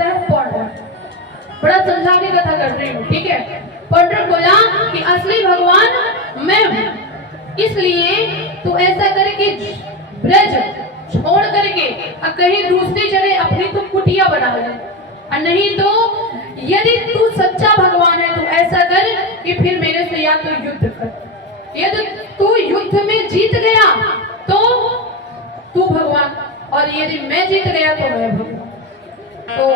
होता है पौंड्रक। बड़ा समझा के कथा कर रही हूँ, ठीक है। पौंड्रक बोला कि असली भगवान मैं हूँ, इसलिए तू ऐसा करे कि ब्रज छोड़ करके और कहीं दूसरी जगह अपनी तो कुटिया बना ले, और नहीं तो यदि तू सच्चा भगवान है तो ऐसा कर कि फिर मेरे से या तो युद्ध कर, यदि तू युद्ध में जीत गया तो तू भगवान, और यदि मैं जीत गया तो मैं भगवान। तो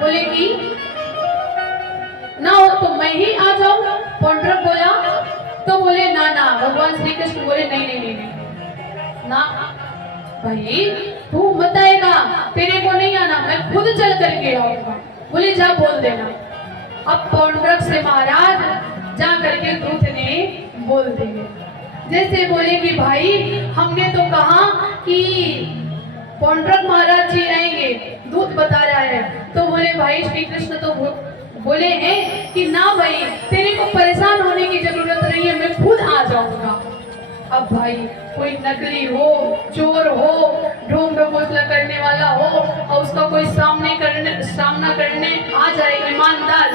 बोले कि ना हो तो मैं ही आ जाऊं। पौंड्रक बोला तो बोले ना ना, भगवान श्री कृष्ण बोले नहीं नहीं नहीं, नहीं ना भाई, तू मत आएगा, तेरे को नहीं आना, मैं खुद चल करके आऊंगा। बोले जा बोल देना। अब पौंड्रक से महाराज जा करके दूत ने बोल दिए, जैसे बोले कि भाई हमने तो कहा कि पौंड्रक महाराज जी आएंगे, दूत बता रहा है। तो बोले भाई श्री कृष्ण तो बोले हैं कि ना भाई, तेरे को परेशान होने की जरूरत नहीं है, मैं खुद आ जाऊंगा। अब भाई कोई नकली हो, चोर हो, ढोंग ढकोसला करने वाला हो और उसका कोई सामना करने आ जाए ईमानदार,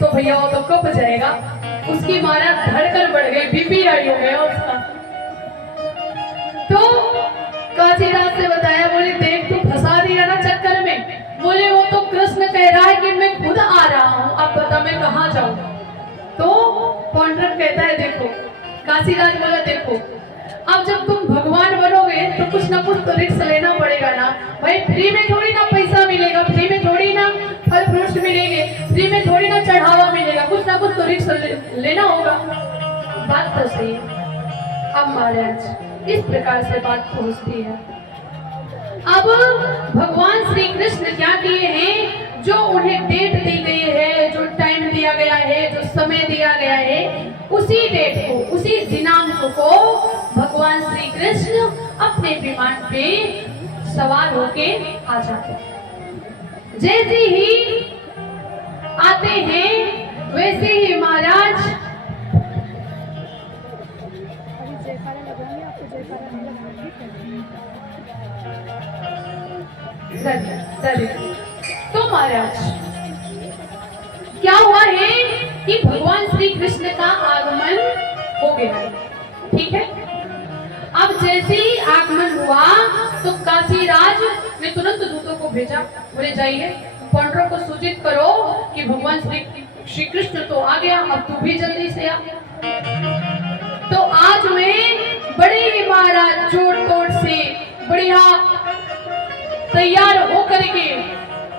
तो भैया वो तो कब जाएगा। उसकी मारा धड़कन बढ़ गई, बीपी हाई हो गया उसका। तो काशीराज से बताया, बोले देख तू फंसा दिया ना चक्कर में। बोले वो तो कृष्ण कह रहा है कि मैं खुद आ रहा हूँ, अब बता मैं कहाँ जाऊँ। तो पौंड्रक कहता है देखो, काशीराज बोला देखो, अब जब तुम भगवान बनोगे तो कुछ ना कुछ तो रिस्क लेना पड़ेगा ना भाई, फ्री में थोड़ी ना पैसा मिलेगा, फ्री में थोड़ी ना फल फ्रूट मिलेंगे, फ्री में थोड़ी ना चढ़ावा मिलेगा, कुछ ना कुछ तो रिस्क लेना होगा। बात तो सही है। अब महाराज इस प्रकार से बात पहुंचती है। अब भगवान श्री कृष्ण क्या किए हैं, जो उन्हें डेट दी गई है, जो टाइम दिया गया है, जो समय दिया गया है, उसी डेट को, उसी दिनांक को भगवान श्री कृष्ण अपने विमान पे सवार होके आ जाते हैं। जैसे ही आते हैं वैसे ही महाराज तो महाराज क्या हुआ है कि भगवान श्री कृष्ण का आगमन हो गया, ठीक है। अब जैसे ही आगमन हुआ तो काशीराज ने तुरंत दूतों को भेजा, बोले जाइए पौंड्रक को सूचित करो कि भगवान श्री कृष्ण तो आ गया, अब तू भी जल्दी से आ। तो आज मैं बड़े ही महाराज जोड़ तोड़ से बढ़िया तैयार होकर के,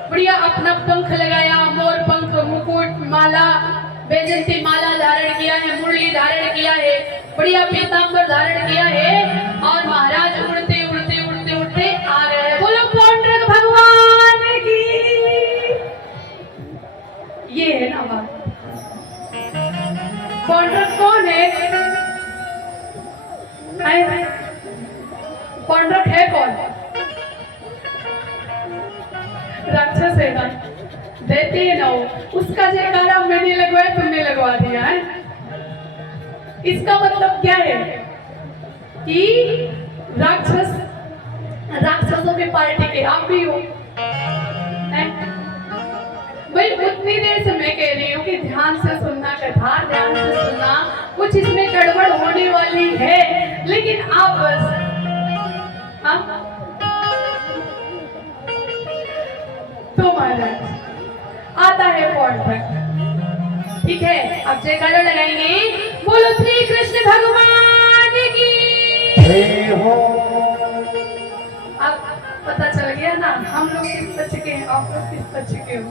बढ़िया अपना पंख लगाया, मोर पंख, मुकुट, माला, वैजयंती माला धारण किया है, मुरली धारण किया है, बढ़िया पीतांबर धारण किया है, और महाराज उड़ते उड़ते उड़ते उड़ते आ गए हैं। बोलो पौंड्रक भगवान की। ये है ना बात। पौंड्रक कौन है? पौंड्रक है कौन? राक्षस है ना, देती है ना वो, उसका जयकारा मैंने लगवाया, तुमने लगवा दिया है। इसका मतलब क्या है कि राक्षसों के पार्टी के आप भी हो। भाई उतनी देर से मैं कह रही हूँ कि ध्यान से सुनना कथा, ध्यान से सुनना, कुछ इसमें गड़बड़ होने वाली है, लेकिन आप बस तो महाराज आता है पौंड्रक, ठीक है। अब जयकारा लगाएंगे, बोलो श्री कृष्ण भगवान की। अब पता चल गया ना हम लोग किस पक्ष के हैं, आप लोग किस पक्ष के हो।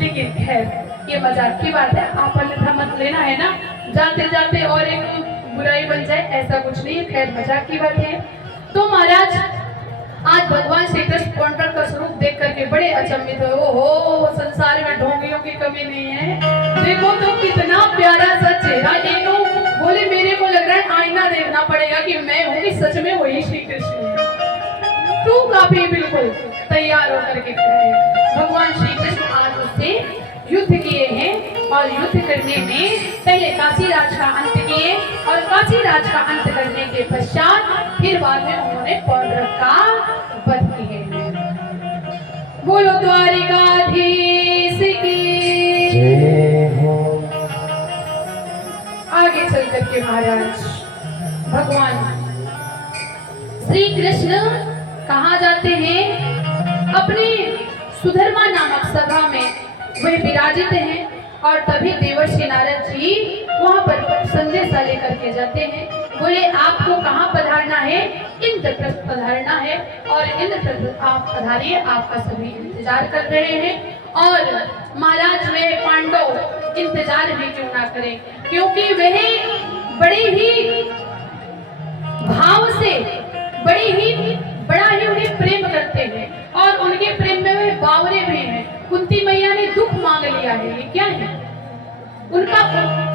लेकिन खैर ये मजाक की बात है, आप अन्यथा मत लेना है ना, जाते जाते और एक बुराई बन जाए, ऐसा कुछ नहीं है, खैर मजाक की बात है। तो महाराज आज भगवान श्री कृष्ण पौंड्रक का स्वरूप देख करके बड़े अचंभित हुए। ओहो, संसार में ढोंगियों की कमी नहीं है, देखो तो कितना प्यारा सा चेहरा। देखो बोले मेरे को लग रहा है आईना देखना पड़ेगा कि मैं हूँ कि सच में वही श्री कृष्ण है। तू काफी बिल्कुल तैयार होकर के खड़े हैं। भगवान श्री कृष्ण आज उससे युद्ध किए हैं, और युद्ध करने में पहले काशीराज का अंत किए, और काशीराज का अंत करने के पश्चात फिर बाद में उन्होंने पौंड्रक का वध किए। बोलो द्वारिकाधीश की। जय हो। आगे चल करके महाराज भगवान श्री कृष्ण कहाँ जाते हैं? अपने सुधर्मा नामक सभा में वे विराजित हैं और तभी देवर्षि नारद जी वहां पर संदेशा लेकर के जाते हैं। बोले आपको कहाँ पधारना है? इंद्रप्रस्थ पधारना है और इंद्रप्रस्थ आप पधारिए, आपका सभी इंतजार कर रहे हैं। और महाराज वे पांडव इंतजार भी क्यों ना करें, क्योंकि वह बड़े ही भाव से बड़ा ही उन्हें प्रेम करते हैं और उनके प्रेम में वे बावरे भी हैं। कुंती मैया ने दुख मांग लिया है, ये क्या है? उनका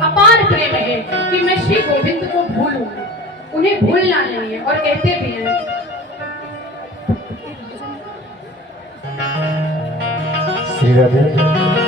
अपार प्रेम है कि मैं श्री गोविंद को भूलूं, उन्हें भूलना नहीं है। और कहते भी हैं श्री राधे।